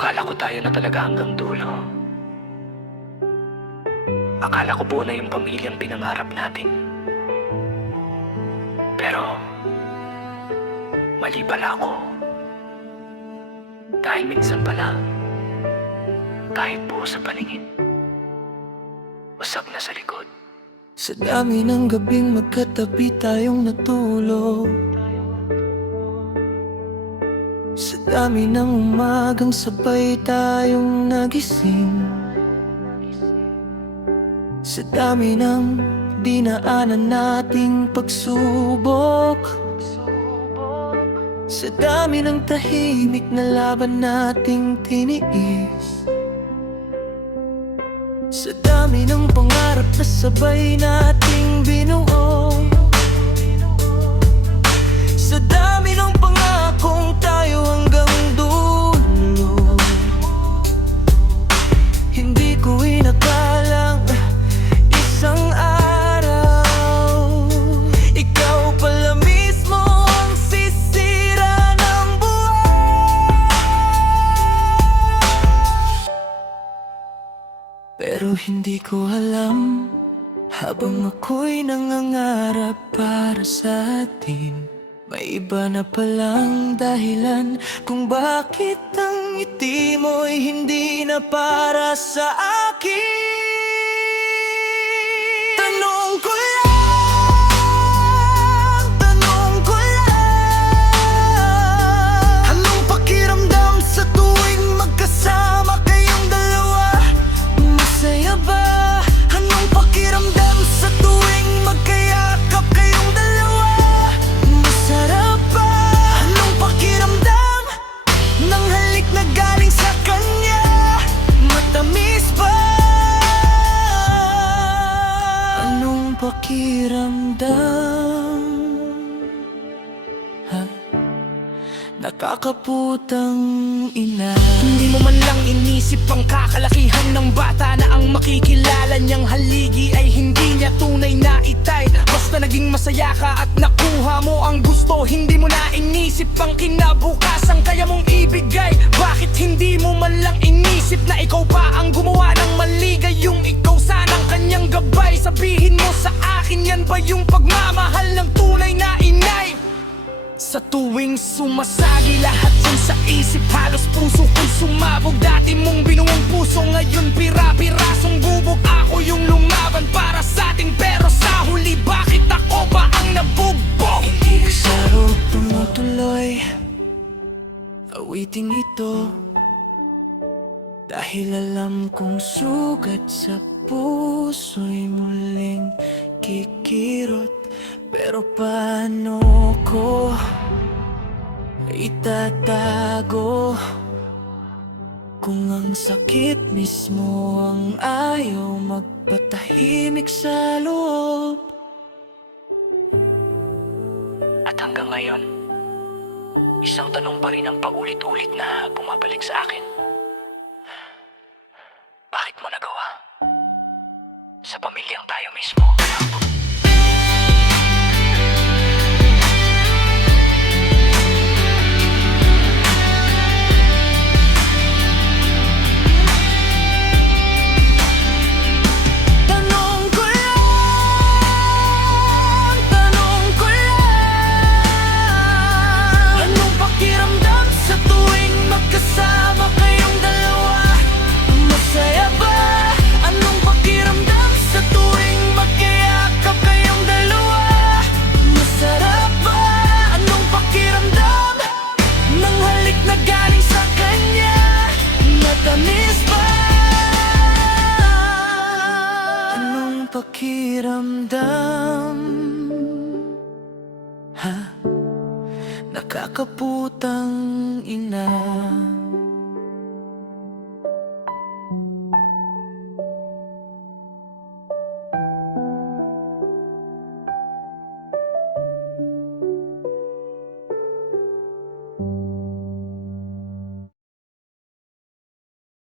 Akala ko tayo na talaga hanggang dulo. Akala ko buo na yung pamilyang pinangarap natin. Pero, mali pala ako. Dahil minsan pala, kahit buo sa paningin, wasak na sa likod. Sa dami ng gabing magkatabi tayong natulog, sa dami ng umagang sabay tayong nagising, sa dami ng dinaanan nating pagsubok, sa dami ng tahimik na laban nating tiniis, sa dami ng pangarap na sabay nating binuo, sa dami ng pangakong tayo hanggang dulo. Hindi ko inakalang isang araw ikaw pala mismo ang sisira ng buhay. Pero hindi ko alam, habang ako'y nangangarap para sa atin, may iba na palang dahilan kung bakit ang ngiti mo'y hindi na para sa akin. Tanong ko lang, tanong ko lang, anong pakiramdam sa tuwing magkasama kayong dalawa? Masaya ba? Anong pakiramdam sa tuwing magkayakap kayong dalawa? Masarap ba? Anong pakiramdam ng halik na galing sa kanya? Matamis ba? Anong pakiramdam? Ha? Nakakaputang ina. Hindi mo man lang inisip ang kakalakihan ng bata na ang makikilala niyang haligi ay hindi niya tunay na itay. Basta naging masaya ka at nakuha mo ang gusto, hindi mo na inisip ang kinabukasan kaya mong ibigay. Bakit hindi mo man lang inisip na ikaw pa ang gumawa ng maligay? Yung ikaw sanang kanyang gabay. Sabihin mo sa akin, yan ba yung pagmamahal ng tunay na inay? Sa tuwing sumasagi lahat yun sa isip, halos puso ko'y sumabog. Dati mong binuong puso, ngayon pira-pirasong bubog. Ako yung lumaban para sa atin, pero sa huli bakit ako ba ang nabugbog? Hindi ko sa road tumutuloy awitin ito, dahil alam kong sugat sa puso'y muling kikirot. Pero paano ko itatago kung ang sakit mismo ang ayaw magpatahimik sa loob? At hanggang ngayon, isang tanong pa rin ang paulit-ulit na bumabalik sa akin. Bakit mo nagawa? Sa pamilyang tayo mismo. Tanong ko lang, tanong ko lang, anong pakiramdam sa tuwing magkasama kayong dalawa? Masaya ba? Anong pakiramdam sa tuwing magkayakap kayong dalawa? Masarap ba? Anong pakiramdam ng halik na galing sa kanya? Matamis ba? Anong pakiramdam? Ha? Nakakaputang ina.